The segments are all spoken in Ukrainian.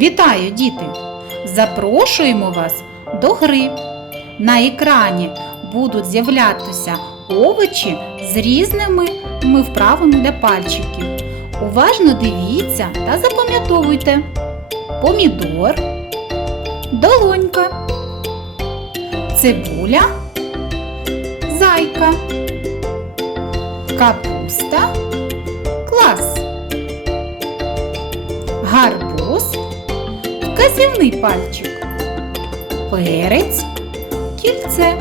Вітаю, діти! Запрошуємо вас до гри. На екрані будуть з'являтися овочі з різними ми вправами для пальчиків. Уважно дивіться та запам'ятовуйте. Помідор, долонька, цибуля, зайка, капуста, клас, гарбуз, вказівний пальчик, перець, кільце,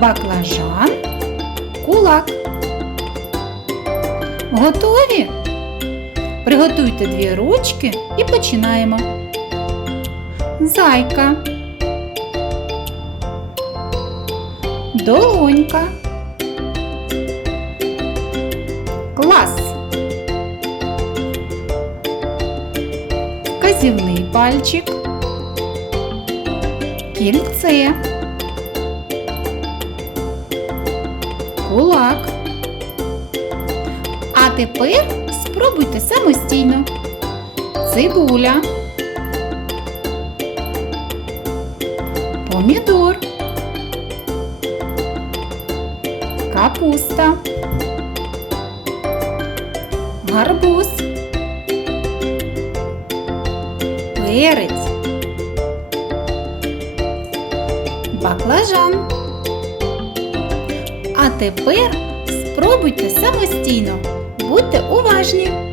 баклажан, кулак. Готові? Приготуйте дві ручки і починаємо. Зайка. Долонька. Вказівний пальчик. Кільце. Кулак. А тепер спробуйте самостійно. Цибуля. Помідор. Капуста. Гарбуз. Перець. Баклажан. А тепер спробуйте самостійно. Будьте уважні.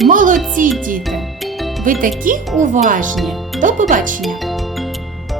Молодці, діти! Ви такі уважні. До побачення!